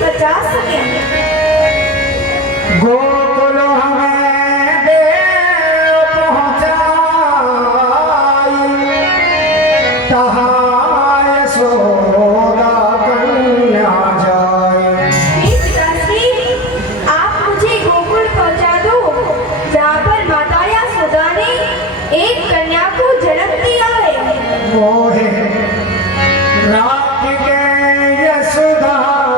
बचा सकेंगे। गोकुल हमें दे पहुँचाई, तहाँ यशोदा कन्या जाए। हे पिताश्री, आप मुझे गोकुल पहुंचा दो, जहाँ पर माता यशोदा ने एक कन्या को जन्म दिया है। मोहे रात के यशोदा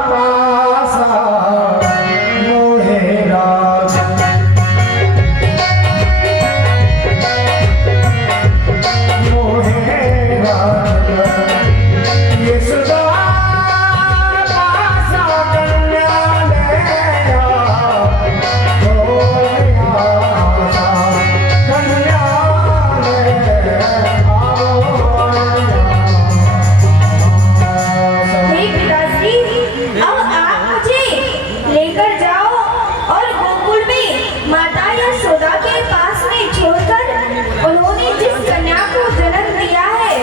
पासा, मोहे रात यशोदा पासा कन्या ले आ, मोहे आसा कन्या ले आओ। हे पिताश्री, अब आप मुझे लेकर जाओ और गोकुल में माता यशोदा के पास में छोड़कर उन्होंने जिस कन्या को जन्म दिया है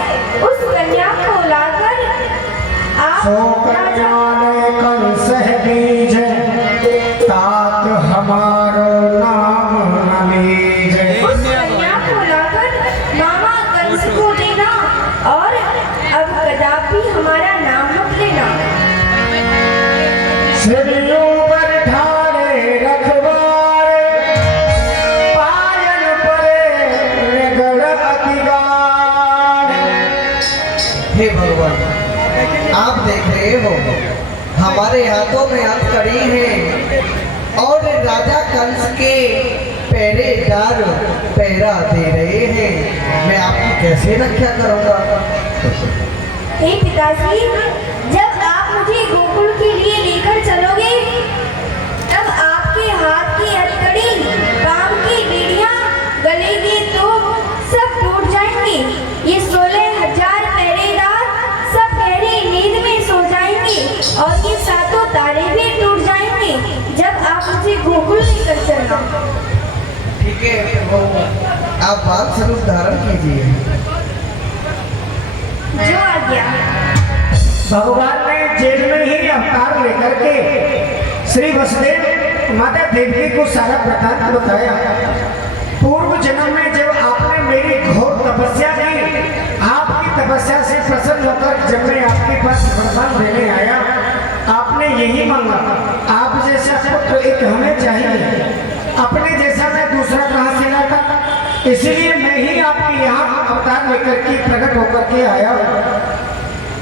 उस कन्या को लाकर आप सो कन्याने कंस है बीज, तात हमारो नाम न लीजे। उस कन्या को लाकर मामा कंस को देना और अब कदापि हमारा नाम मत लेना। सिरियों पर ठाड़े रखवारे, पायल परे गढ़ अतिगार। हे भगवान, आप देख रहे हो हमारे हाथों में हथकड़ी है और राजा कंस के पहरेदार पहरा दे रहे हैं। मैं आपकी कैसे रक्षा करूंगा? हे पिताश्री, जब आप मुझे गोकुल के लिए लेकर चलोगे तब आपके हाथ की हथकड़ी, पाँव की बेड़ियां, गले के तोप सब टूट जाएंगे। ये 16,000 पहरेदार सब गहरी नींद में सो जाएंगे और ये 7 तारे भी टूट जाएंगे जब आप मुझे गोकुल लेकर चलना। ठीक है प्रभु, आप बात स्वरूप धारण कीजिए। जो आ गया। भगवान ने जेल में ही अवतार लेकर के श्री वसुदेव माता देवी को सारा वृत्तांत बताया। पूर्व जन्म में जब आपने मेरी घोर तपस्या की, आपकी तपस्या से प्रसन्न होकर जब मैं आपके पास वरदान देने आया, आपने यही मांगा, आप जैसा पुत्र एक हमें चाहिए, अपने जैसा मैं दूसरा कहाँ से लाता। इसलिए मैं ही आपके यहाँ अवतार लेकर के प्रकट होकर के आया।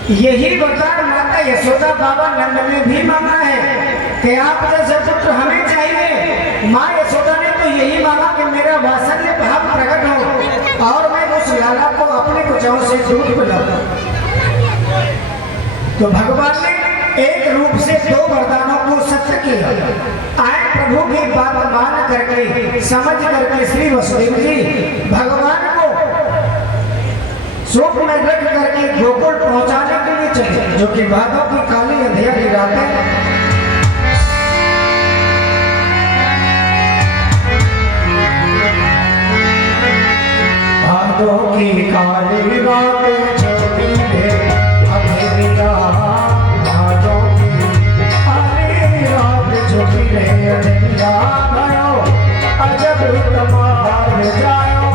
यही वरदान माता यशोदा बाबा नंद ने भी मांगा है कि आप जैसा पुत्र हमें चाहिए। माँ यशोदा ने तो यही मांगा कि मेरा वात्सल्य भाव प्रकट हो और मैं उस लाला को अपने भुजाओं से दूध पिलाऊं। तो भगवान ने एक रूप से 2 वरदानों को सत्य किया। आए प्रभु की बात मान करके, समझ करके श्री वसुदेव जी भगवान को शोक में रख करके गोकुल पहुंचाने के लिए चले, जो कि भादों की काली अंधेरी रातें। भादों की काली रातें छोटी है अंधेरी रात, भादों की काली रात छोटी है अंधेरी रात। भयो अजब कमाल जायो,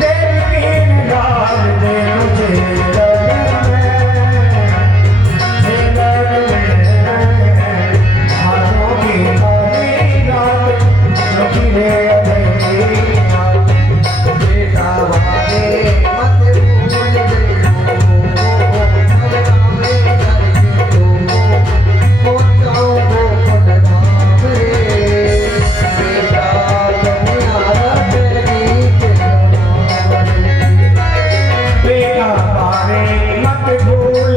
देव की निगाह दे मुझे जेलर में, भादों की काली रात छोटी है अंधेरी रात। बेटा वाले मत भूल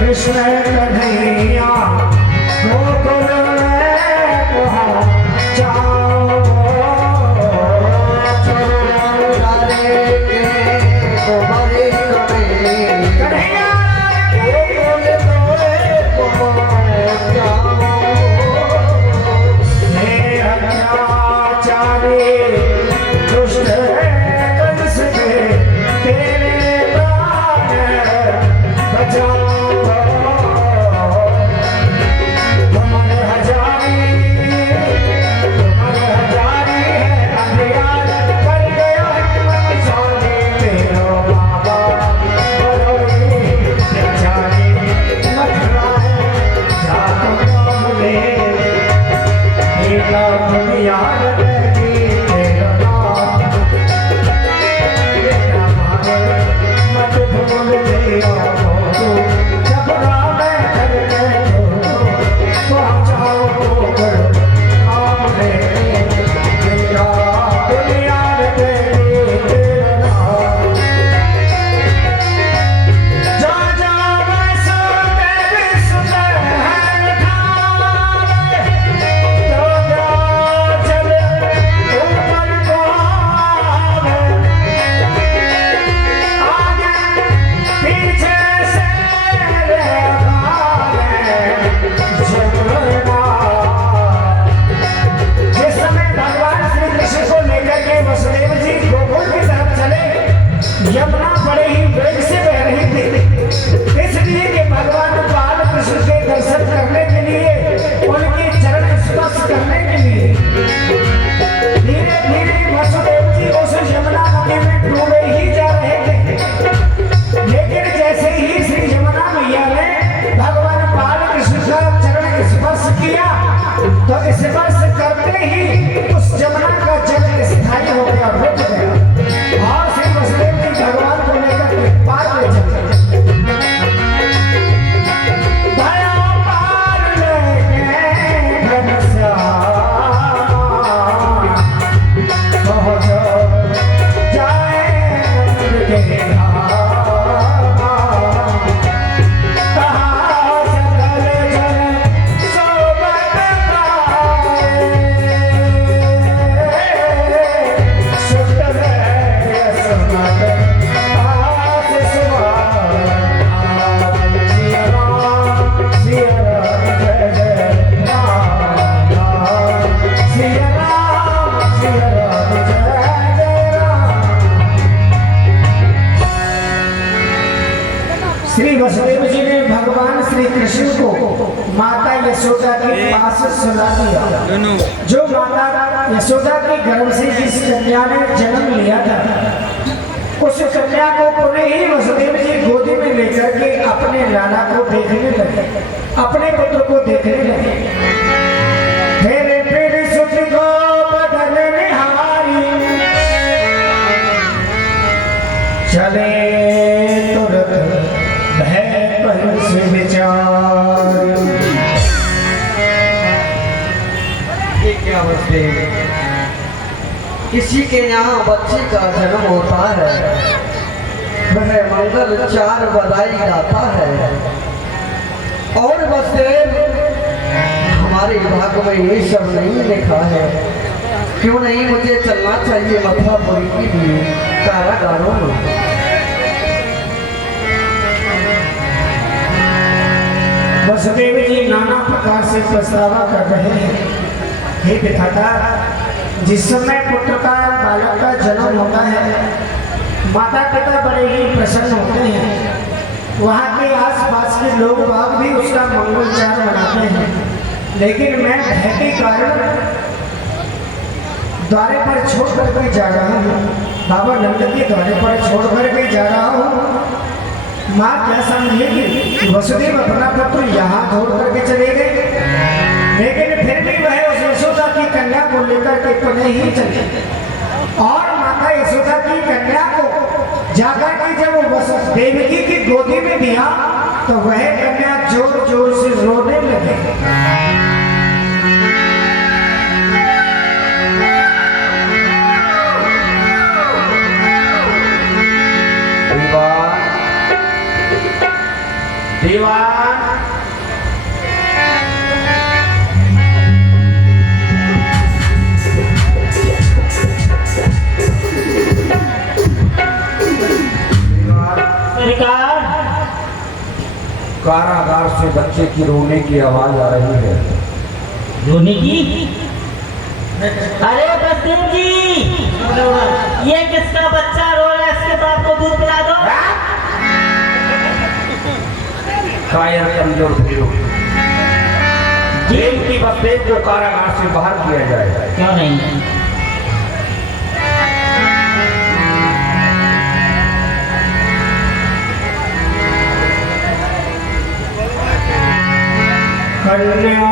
कृष्ण कन्हैया गोकुल में यमुना बड़े ही वेग से बह रही थी, इसलिए कि भगवान बाल कृष्ण के दर्शन करने के लिए, उनके चरण स्पर्श करने के लिए धीरे धीरे वसुदेव जी उस यमुना नदी में डूबे ही जा रहे थे। लेकिन जैसे ही श्री यमुना मैया ने भगवान बाल कृष्ण का चरण स्पर्श किया तो स्पर्श करते ही उस यमुना का जल स्थायी हो गया, रुक गया और श्री वसुदेव जी भगवान को लेकर के पार ले चले। दया पार लेके घनश्याम पहुंच जाए नंद के धाम। कहाँ सकल जन सोबत पाए, सुंदर यसमत आस सुभान। सिया राम जय जय राम राम, सिया राम जय जय राम। श्री वसुदेव जी ने भगवान श्री कृष्ण को माता यशोदा के पास सुला दिया। जो माता यशोदा के गर्भ से जिस कन्या ने जन्म लिया था, उस कन्या को पुनः ही वसुदेव जी गोदी में लेकर के अपने लाला को देखने लगे, अपने पुत्र को देखने लगे। फिर सुत को बदन निहारी, चले तुरत भय पंच विचार। ये क्या वसुदेव, किसी के यहाँ बच्चे का जन्म होता है, वह मंगल चार बधाई गाता है। और वसुदेव, हमारे भाग में ये सब नहीं लिखा है, क्यों नहीं मुझे चलना चाहिए मथुरापुरी के लिए कारागारों में। वसुदेव जी नाना प्रकार से पछतावा कर रहे हैं। हे विधाता, जिस समय पुत्र का बालक का जन्म होता है, माता पिता बड़े ही प्रसन्न होते हैं। वहाँ के आसपास के लोग बाग भी उसका मंगलचार मनाते हैं। लेकिन मैं भय के कारण द्वारे पर छोड़ करके जा रहा हूँ, बाबा नंद के द्वारे पर छोड़ करके जा रहा हूँ। माँ क्या समझेगी, वसुदेव अपना पुत्र यहाँ छोड़ करके चले गए, लेकिन फिर भी वह उस यशोदा की कन्या को लेकर के पुनः ही चले। और माता यशोदा की कन्या को जाकर के जब वसुदेव जी की गोदी में दिया तो वह कन्या जोर जोर से रोने लगे। दीवान कारागार से बच्चे की रोने की आवाज आ रही है। रोने की? अरे बसदेव जी, ये किसका बच्चा रो रहा है? इसके बाप को दूध पिला दो। कायर कमजोर भीरू, जेल की बसदेव को कारागार से बाहर किया जाए। क्यों नहीं? कन्या